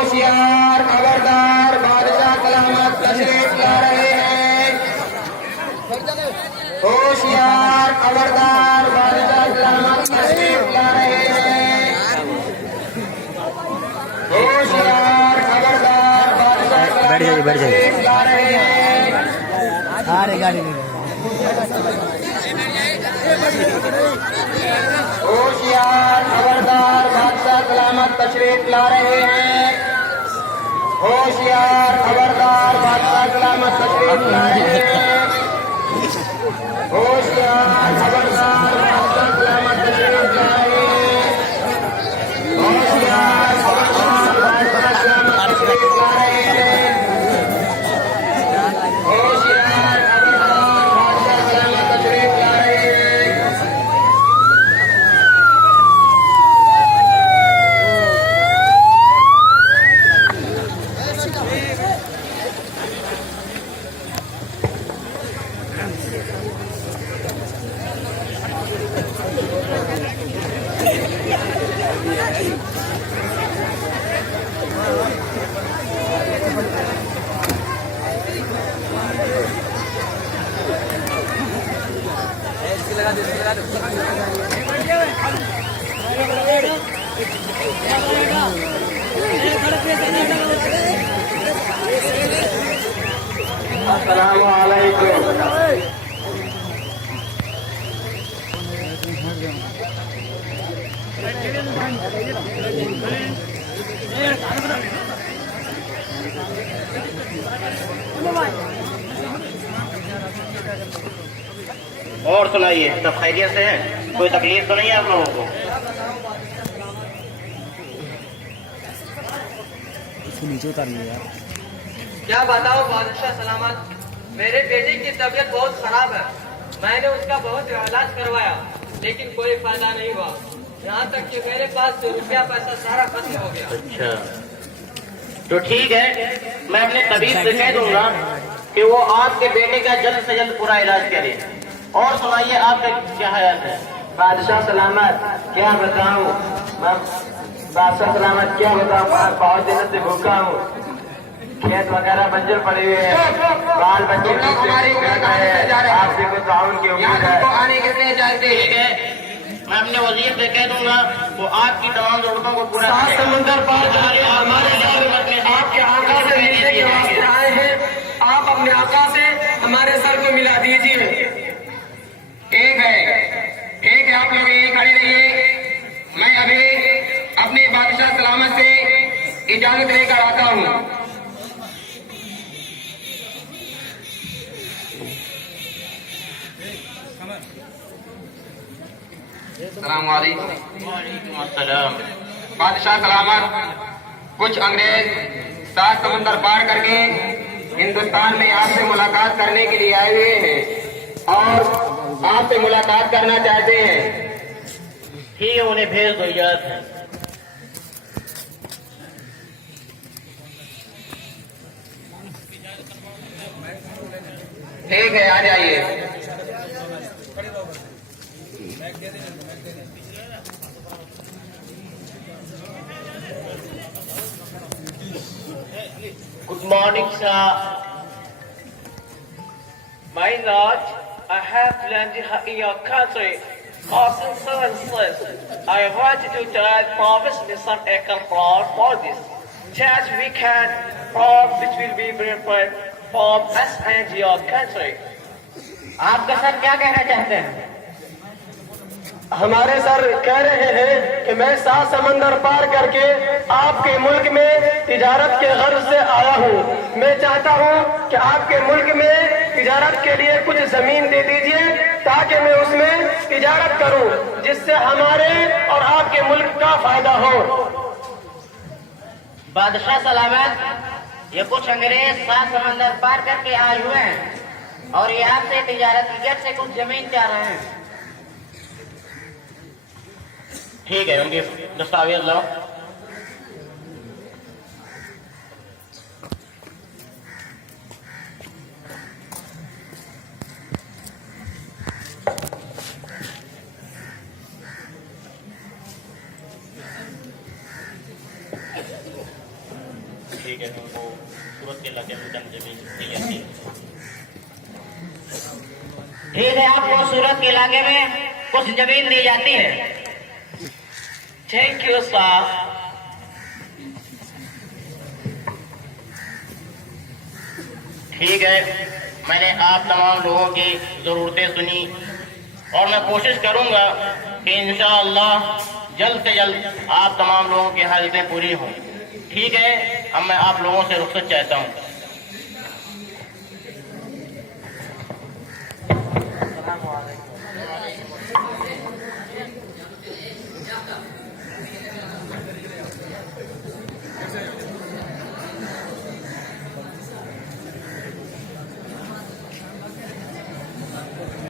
होशियार खबरदार बादशाह सलामत तशरीफ ला रहे हैं। होशियार खबरदार बादशाह सलामत तशरीफ ला रहे हैं। होशियार खबरदार बादशाह सलामत तशरीफ ला रहे हैं। होशियार खबरदार बादशाह सलामत तशरीफ ला रहे हैं। होशियार खबरदार बादशाह सलामत तशरीफ ला रहे हैं। होशियार खबरदार बादशाह सलामत तशरीफ ला रहे हैं। होशियार खबरदार बादशाह सलामत तशरीफ ला रहे हैं। होशियार खबरदार बादशाह सलामत तशरीफ ला रहे हैं। अस्सलामु अलैकुम। और सुनाइए, सब खैरियत से हैं? कोई तकलीफ तो नहीं है आप लोगों को? नीचे उतार लिया यार। क्या बताओ बादशाह सलामत, मेरे बेटे की तबीयत बहुत खराब है। मैंने उसका बहुत इलाज करवाया लेकिन कोई फायदा नहीं हुआ। यहाँ तक कि मेरे पास रुपया पैसा सारा खत्म हो गया। अच्छा, तो ठीक है, मैं अपने तबीब से कह दूंगा कि वो आपके बेटे का जल्द से जल्द पूरा इलाज करे। और सुनाइए, आपका क्या हालत है? बादशाह सलामत क्या बताऊं मैं, बादशाह सलामत क्या बताऊं, मैं बहुत दिनों से भूखा हूँ। खेत वगैरह बंजर पड़े हुए हैं, बाल बच्चे आपसे कुछ ताउन की उम्मीद है। आने के लिए चाहते हैं, मैं अपने वजीर से कह दूंगा वो आपकी तमाम जरूरतों को पूरा करेगा। समुद्र पार करके हमारे आपके आका से मिलने के वास्ते आए हैं। आप अपने आका से हमारे सर को मिला दीजिए। एक है आप लोग यही खड़े रहिए। मैं अभी अपने बादशाह सलामत से इजाजत लेकर आता हूँ। वालेकुम अस्सलाम। बादशाह सलामत, कुछ अंग्रेज 7 समुंदर पार करके हिंदुस्तान में आपसे मुलाकात करने के लिए आए हुए हैं और आपसे मुलाकात करना चाहते हैं। ठीक है, उन्हें भेज दो, इजाजत है। ठीक है, आ जाइए। Good morning, sir. My lord, I have landed in your country. Awesome services. I wanted to try promise me some acre plot for this. That we can crop which will be prepared from us and your country. आपका sir क्या कहना चाहते हैं? हमारे sir कह रहे हैं कि मैं 7 समंदर पार करके आपके मुल्क में तिजारत के गर्ज से आया हूँ। मैं चाहता हूँ कि आपके मुल्क में तिजारत के लिए कुछ जमीन दे दीजिए ताकि मैं उसमें तिजारत करूँ, जिससे हमारे और आपके मुल्क का फायदा हो। बादशाह सलामत, ये कुछ अंग्रेज 7 समंदर पार करके आए हुए हैं और ये आपसे तिजारत की जट से कुछ जमीन चाह रहे हैं। ठीक है, उनके दस्तावेज लाओ। ठीक है, उनको सूरत के इलाके में जमीन दी जाती है। ठीक है, आपको सूरत के इलाके में कुछ जमीन दी जाती है। Thank you, sir. ठीक है, मैंने आप तमाम लोगों की ज़रूरतें सुनी और मैं कोशिश करूंगा कि इंशाअल्लाह जल्द से जल्द आप तमाम लोगों की हाजतें पूरी हों। ठीक है, अब मैं आप लोगों से रुखसत चाहता हूँ।